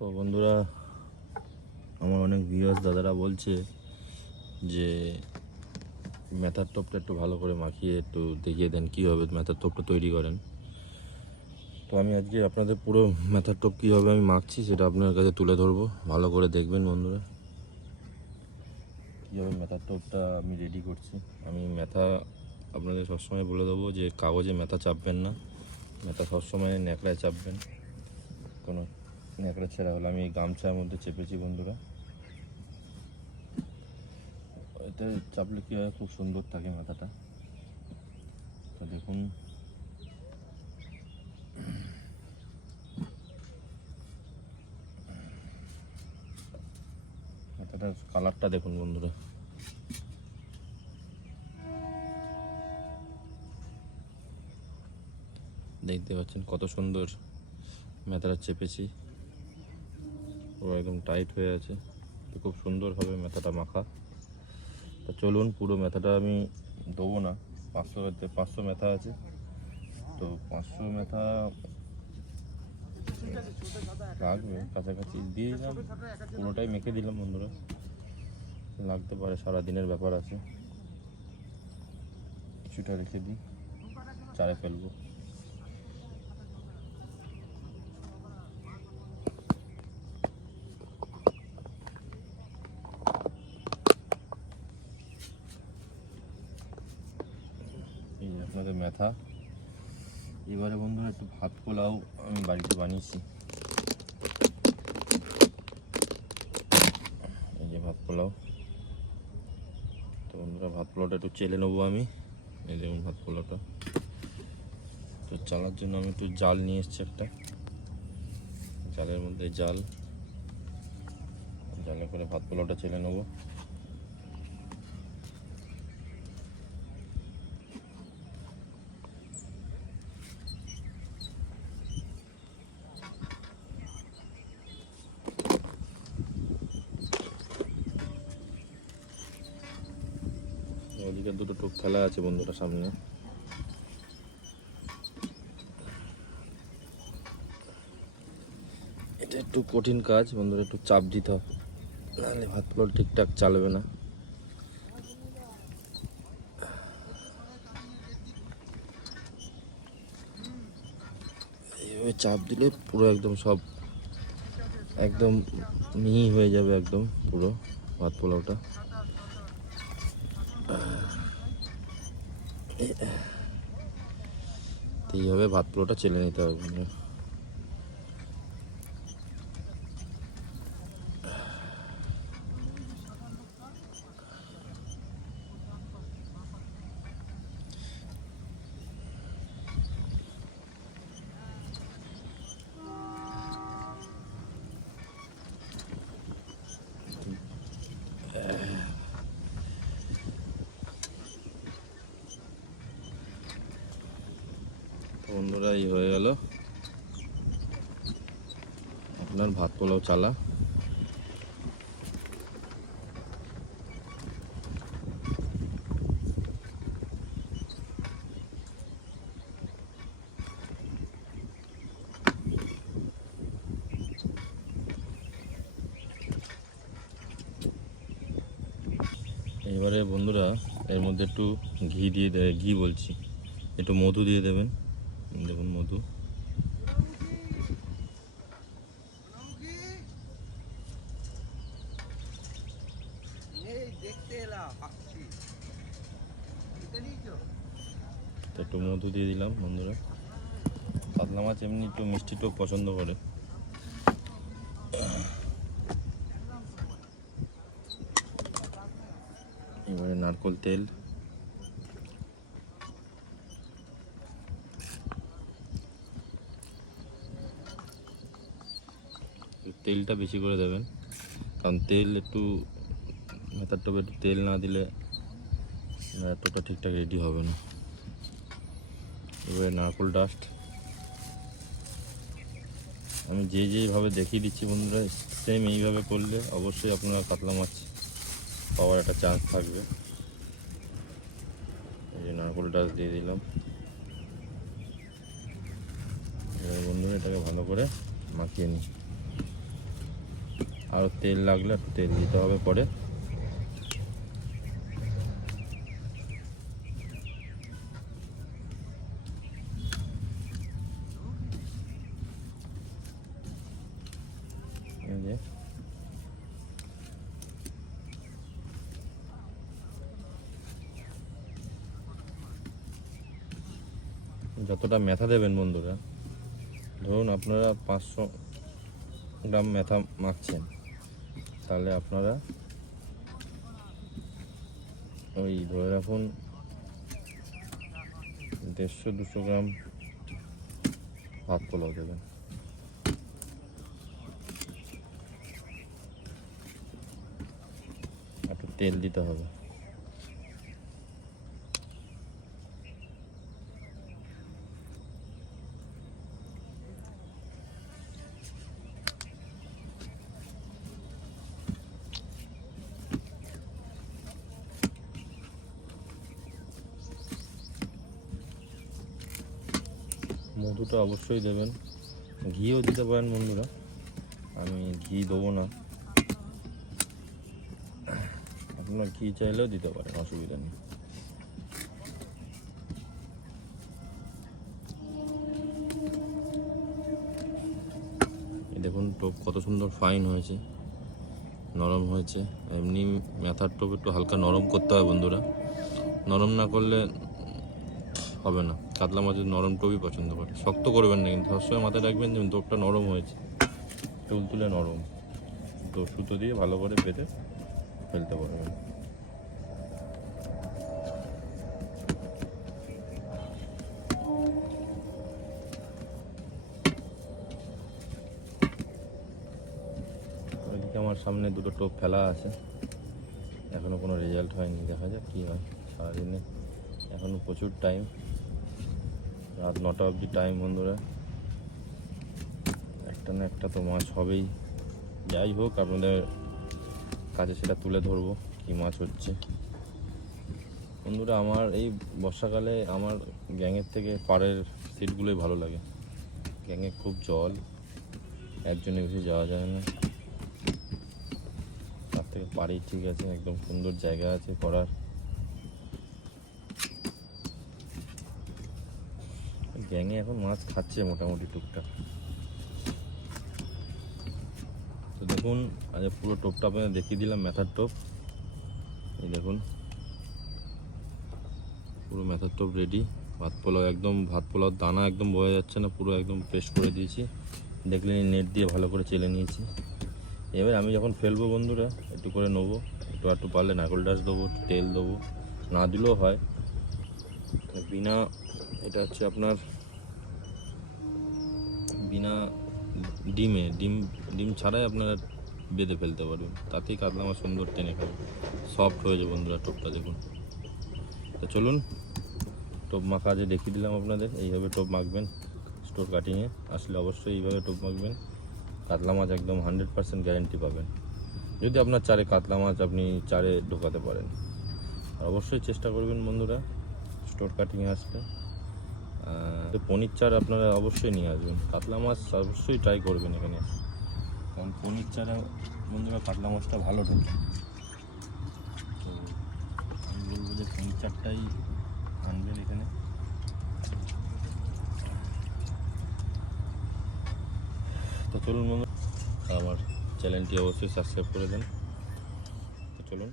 তো বন্ধুরা, আমার অনেক ভিউয়ার্স দাদারা বলছে যে, মেথার টপটা একটু ভালো করে মাখিয়ে একটু দেখিয়ে দেন কীভাবে মেথার টপটা তৈরি করেন। তো আমি আজকে আপনাদের পুরো মেথার টপ কীভাবে আমি মাখছি সেটা আপনার কাছে তুলে ধরবো। ভালো করে দেখবেন বন্ধুরা। কীভাবে মেথার টপটা আমি রেডি করছি। আমি মেথা আপনাদের সবসময় বলে দেবো যে, কাগজে মেথা চাপবেন না। মেথা সবসময় ন্যাকড়ায় চাপবেন। কোনো ন্যাকড়া ছেঁড়া হলে আমি গামছার মধ্যে চেপেছি বন্ধুরা। এতে চাপলে কী হয়? খুব সুন্দর থাকে মাথাটা। তো দেখুন। মাথাটার কালারটা দেখুন বন্ধুরা। দেখতে পাচ্ছেন কত সুন্দর মেথাটা চেপেছি। পুরো একদম টাইট হয়ে আছে। তো খুব সুন্দরভাবে মেথাটা মাখা। তা চলুন, পুরো মেথাটা আমি দেবো না। পাঁচশো পাঁচশো মেথা আছে। তো পাঁচশো মেথা লাগবে, কাছাকাছি দিয়ে দিলাম। পুরোটাই মেখে দিলাম বন্ধুরা। লাগতে পারে সারা দিনের ব্যাপার আছে। কিছুটা রেখে দিই। চারে ফেলব। এই যে আপনাদের মেথা। এবারে বন্ধুরা একটু ভাত পোলাও আমি বাড়িতে বানিয়েছি। এই যে ভাত পোলাও। তো বন্ধুরা, ভাত পোলাওটা একটু চেলে নেব আমি। এই দেখুন ভাত পোলাওটা। তো চালার জন্য আমি একটু জাল নিয়ে এসেছি একটা। জালের মধ্যে জাল। জালে করে ভাত পোলাওটা চেলে নেব। দুটো টোপ ফেলা আছে বন্ধুরা সামনে। এটা একটু কঠিন কাজ, বন্ধুরা একটু চাপ দিতে হবে। নাহলে ভাত পোলাও ঠিকঠাক চালবে না। এইভাবে চাপ দিলে পুরো একদম সব, একদম মিহি হয়ে যাবে একদম পুরো ভাত পোলাওটা। এইভাবে ভাত পুরোটা চেলে নিতে হবে। বন্ধুরা। এই হয়ে গেল। আপনার ভাত পোলাও চালা। এবারে বন্ধুরা, এর মধ্যে একটু ঘি দিয়ে দে ঘি বলছি। একটু মধু দিয়ে দেবেন দেখুন মধু এই দেখতে এলাম আসছি এটা নিয়েছো তো একটু মধু দিয়ে দিলাম বন্ধুরা। কাতলা মাছ এমনি একটু মিষ্টি টক পছন্দ করে। এবারে নারকোল তেল। তেলটা বেশি করে দেবেন। কারণ তেল একটু মেথার টপে একটু তেল না দিলে এতটা ঠিকঠাক রেডি হবে না। এবারে নারকোল ডাস্ট আমি যে যেভাবে দেখিয়ে দিচ্ছি বন্ধুরা সেম এইভাবে করলে অবশ্যই আপনারা কাতলা মাছ পাওয়ার একটা চান্স থাকবে। এই যে নারকোল ডাস্ট দিয়ে দিলাম। বন্ধুরা এটাকে ভালো করে মাখিয়ে নিই। আরও তেল লাগলে তেল দিতে হবে পরে এই যে যতটা মেথা দেবেন বন্ধুরা, ধরুন আপনারা পাঁচশো গ্রাম মেথা মাখছেন, তাহলে আপনারা ওই ধরে রাখুন দেড়শো দুশো গ্রাম ভাত পোলাও দেবেন। একটু তেল দিতে হবে। মধুটা অবশ্যই দেবেন। ঘিও দিতে পারেন বন্ধুরা। আমি ঘি দেবো না। আপনার ঘি চাইলেও দিতে পারেন, অসুবিধা নেই। দেখুন, টোপ কত সুন্দর ফাইন হয়েছে। নরম হয়েছে। এমনি মেথার টোপ একটু হালকা নরম করতে হয় বন্ধুরা। নরম না করলে হবে না। কাতলা মাছের নরম টোপই পছন্দ করে। শক্ত করবেন না কিন্তু, সবসময় মাথায় রাখবেন যে টোপটা নরম হয়েছে। তুল তুলে নরম। তো সুতো দিয়ে ভালো করে বেঁধে ফেলতে পারবেন। আমার সামনে দুটো টোপ ফেলা আছে। এখনও কোনো রেজাল্ট হয়নি। দেখা যাক কী হয়। সারাদিনে এখনও প্রচুর টাইম রাত নটা অবধি টাইম বন্ধুরা। একটা না একটা তো মাছ হবেই। যাই হোক, আপনাদের কাছে সেটা তুলে ধরবো, কী মাছ হচ্ছে। বন্ধুরা, আমার এই বর্ষাকালে আমার গ্যাংয়ের থেকে পাড়ের সিটগুলোই ভালো লাগে। গ্যাংয়ে খুব জল, একজনে বেশি যাওয়া যায় না। তার থেকে পাড়েই ঠিক আছে, একদম সুন্দর জায়গা আছে করার গ্যাংয়ে এখন মাছ খাচ্ছে মোটামুটি টুকটাক। তো দেখুন, আজ পুরো টোপটা আপনাদের দেখিয়ে দিলাম, মেথার টোপ। এই দেখুন, পুরো মেথার টোপ রেডি ভাত পোলাও একদম, ভাত পোলাও দানা একদম বোঝা যাচ্ছে না, পুরো একদম পেস্ট করে দিয়েছি। দেখলেন নেট দিয়ে ভালো করে চেলে নিয়েছি। এবার আমি যখন ফেলব বন্ধুরা, একটু করে নেব। একটু একটু পারলে নারকল ডাস দেবো, তেল দেবো। না দিলেও হয়। বিনা, এটা হচ্ছে আপনার বিনা ডিমে ডিম ডিম ছাড়াই আপনারা বেঁধে ফেলতে পারবেন। তাতেই কাতলা মাছ সুন্দর টেনে খাবে। সফট হয়ে যাবে বন্ধুরা টোপটা দেখুন। তো চলুন টোপ মাখা যে দেখিয়ে দিলাম আপনাদের। এইভাবে টোপ মাখবেন স্টোর কাটিংয়ে। আসলে অবশ্যই এইভাবে টোপ মাখবেন। কাতলা মাছ একদম হান্ড্রেড পার্সেন্ট গ্যারেন্টি পাবেন। যদি আপনার চারে কাতলা মাছ আপনি চারে ঢোকাতে পারেন। আর অবশ্যই চেষ্টা করবেন বন্ধুরা স্টোর কাটিংয়ে আসলে আহ, তো পনির চার আপনারা অবশ্যই নিয়ে আসবেন। কাতলা মাছ অবশ্যই ট্রাই করবেন এখানে। কারণ পনির চারা বন্ধুরা কাতলা মাছটা ভালো ঢোকে। তো আমি বলব যে পনির চারটাই আনবেন এখানে। তো চলুন বন্ধু, আমার চ্যানেলটি অবশ্যই সাবস্ক্রাইব করে দেন। তো চলুন।